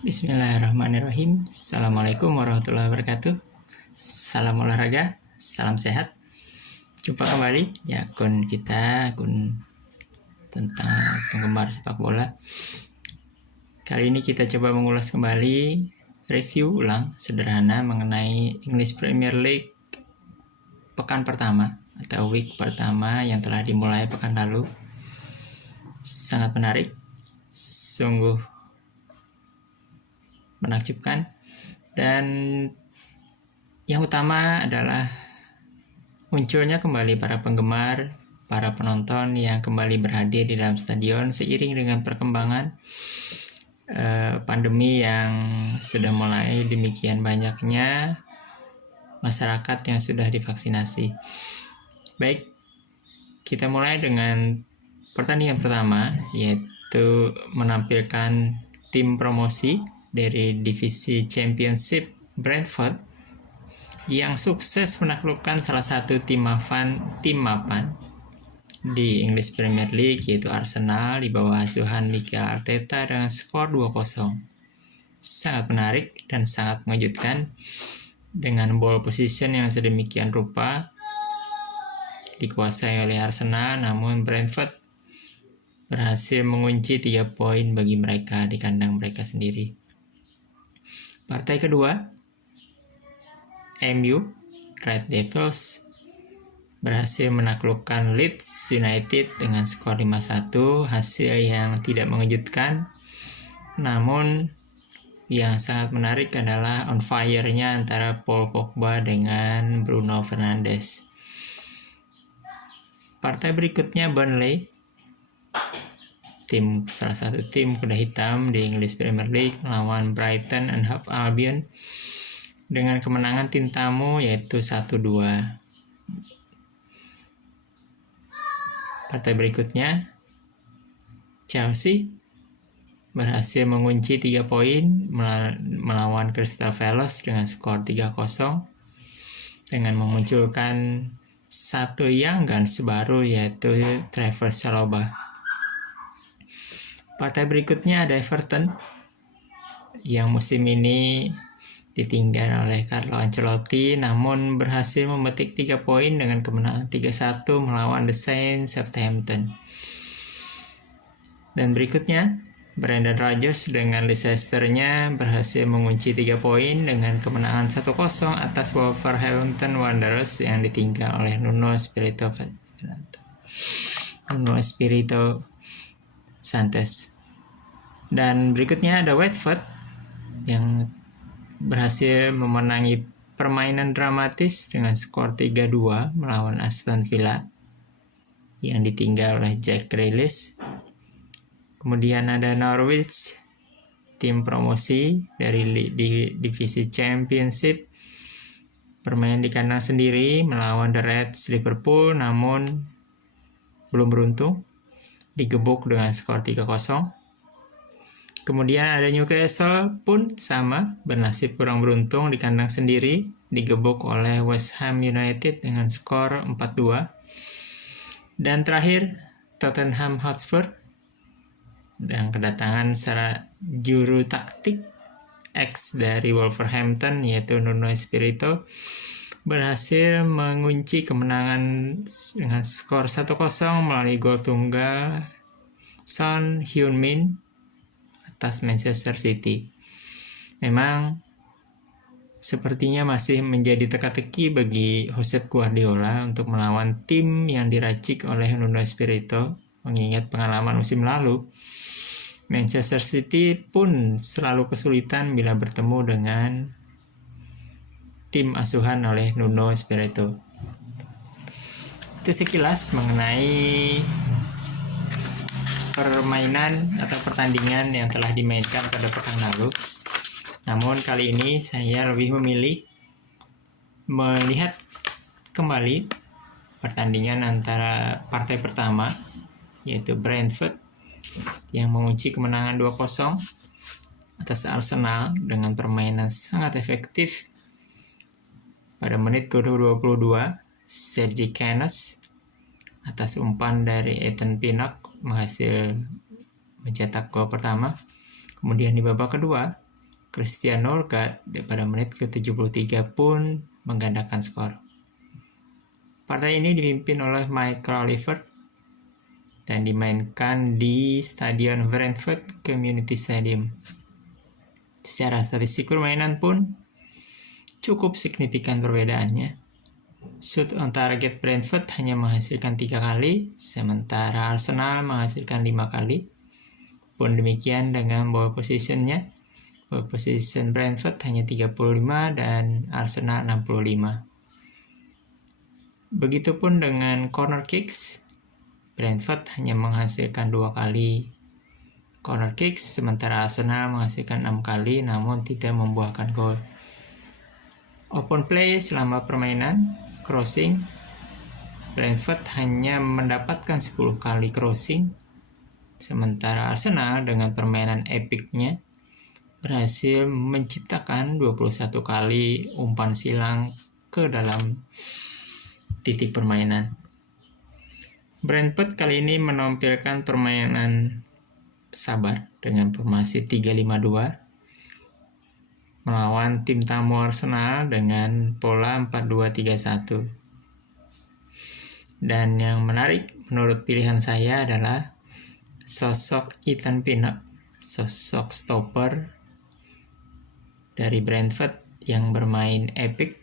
Bismillahirrahmanirrahim. Assalamualaikum warahmatullahi wabarakatuh. Salam olahraga, salam sehat. Jumpa kembali di akun kita, akun tentang penggemar sepak bola. Kali ini kita coba mengulas kembali, review ulang sederhana mengenai English Premier League pekan pertama atau week pertama yang telah dimulai pekan lalu. Sangat menarik, sungguh menakjubkan, dan yang utama adalah munculnya kembali para penggemar, para penonton yang kembali berhadir di dalam stadion seiring dengan perkembangan pandemi yang sudah mulai demikian banyaknya masyarakat yang sudah divaksinasi. Baik, kita mulai dengan pertandingan pertama, yaitu menampilkan tim promosi dari divisi Championship Brentford yang sukses menaklukkan salah satu tim mapan di English Premier League, yaitu Arsenal di bawah asuhan Mikel Arteta dengan skor 2-0. Sangat menarik dan sangat mengejutkan dengan ball position yang sedemikian rupa dikuasai oleh Arsenal, namun Brentford berhasil mengunci 3 poin bagi mereka di kandang mereka sendiri. Partai kedua, MU Red Devils berhasil menaklukkan Leeds United dengan skor 5-1, hasil yang tidak mengejutkan, namun yang sangat menarik adalah on fire-nya antara Paul Pogba dengan Bruno Fernandes. Partai berikutnya, Burnley, salah satu tim kuda hitam di English Premier League, melawan Brighton and Hove Albion dengan kemenangan tim tamu yaitu 1-2. Partai berikutnya, Chelsea berhasil mengunci 3 poin melawan Crystal Palace dengan skor 3-0 dengan memunculkan satu young guns baru yaitu Trevor Chalobah. Partai berikutnya ada Everton yang musim ini ditinggal oleh Carlo Ancelotti, namun berhasil memetik 3 poin dengan kemenangan 3-1 melawan The Saints Southampton. Dan berikutnya, Brendan Rodgers dengan Leicester-nya berhasil mengunci 3 poin dengan kemenangan 1-0 atas Wolverhampton Wanderers yang ditinggal oleh Nuno Espirito Santos. Dan berikutnya ada Watford yang berhasil memenangi permainan dramatis dengan skor 3-2 melawan Aston Villa yang ditinggal oleh Jack Grealish. Kemudian ada Norwich, tim promosi dari divisi Championship, bermain di kandang sendiri melawan The Reds Liverpool, namun belum beruntung, digebuk dengan skor 3-0. Kemudian ada Newcastle pun sama, bernasib kurang beruntung di kandang sendiri, digebuk oleh West Ham United dengan skor 4-2. Dan terakhir, Tottenham Hotspur yang kedatangan secara juru taktik ex dari Wolverhampton yaitu Nuno Espirito berhasil mengunci kemenangan dengan skor 1-0 melalui gol tunggal Son Heung-min atas Manchester City. Memang sepertinya masih menjadi teka-teki bagi Josep Guardiola untuk melawan tim yang diracik oleh Nuno Espirito, mengingat pengalaman musim lalu. Manchester City pun selalu kesulitan bila bertemu dengan tim asuhan oleh Nuno Espirito. Itu sekilas mengenai permainan atau pertandingan yang telah dimainkan pada pekan lalu. Namun kali ini saya lebih memilih melihat kembali pertandingan antara partai pertama yaitu Brentford yang mengunci kemenangan 2-0 atas Arsenal dengan permainan sangat efektif. Pada menit ke-22, Sergi Canos atas umpan dari Ethan Pinnock berhasil mencetak gol pertama. Kemudian di babak kedua, Christian Norgard pada menit ke-73 pun menggandakan skor. Partai ini dipimpin oleh Michael Oliver dan dimainkan di Stadion Brentford Community Stadium. Secara statistik permainan pun cukup signifikan perbedaannya. Shoot on target Brentford hanya menghasilkan 3 kali, sementara Arsenal menghasilkan 5 kali. Pun demikian dengan ball position-nya. Ball position Brentford hanya 35 dan Arsenal 65. Begitupun dengan corner kicks, Brentford hanya menghasilkan 2 kali corner kicks, sementara Arsenal menghasilkan 6 kali namun tidak membuahkan gol. Open play selama permainan, crossing, Brentford hanya mendapatkan 10 kali crossing, sementara Arsenal dengan permainan epicnya berhasil menciptakan 21 kali umpan silang ke dalam titik permainan. Brentford kali ini menampilkan permainan sabar dengan formasi 3-5-2 melawan tim tamu Arsenal dengan pola 4-2-3-1. Dan yang menarik menurut pilihan saya adalah sosok Ethan Pinnock, sosok stopper dari Brentford yang bermain epic,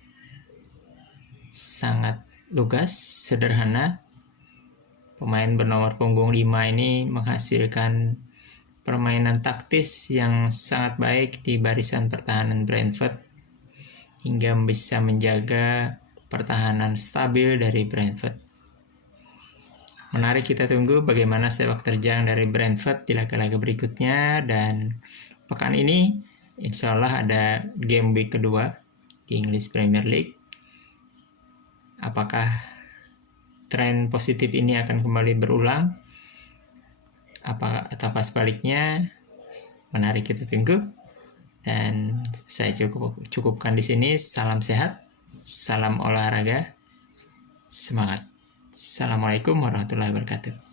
sangat lugas, sederhana. Pemain bernomor punggung 5 ini menghasilkan permainan taktis yang sangat baik di barisan pertahanan Brentford hingga bisa menjaga pertahanan stabil dari Brentford. Menarik kita tunggu bagaimana sepak terjang dari Brentford di laga-laga berikutnya, dan pekan ini insya Allah ada game week kedua di English Premier League. Apakah tren positif ini akan kembali berulang? Atau sebaliknya? Menarik kita tunggu. Dan saya cukupkan di sini. Salam sehat, salam olahraga, semangat. Assalamualaikum warahmatullahi wabarakatuh.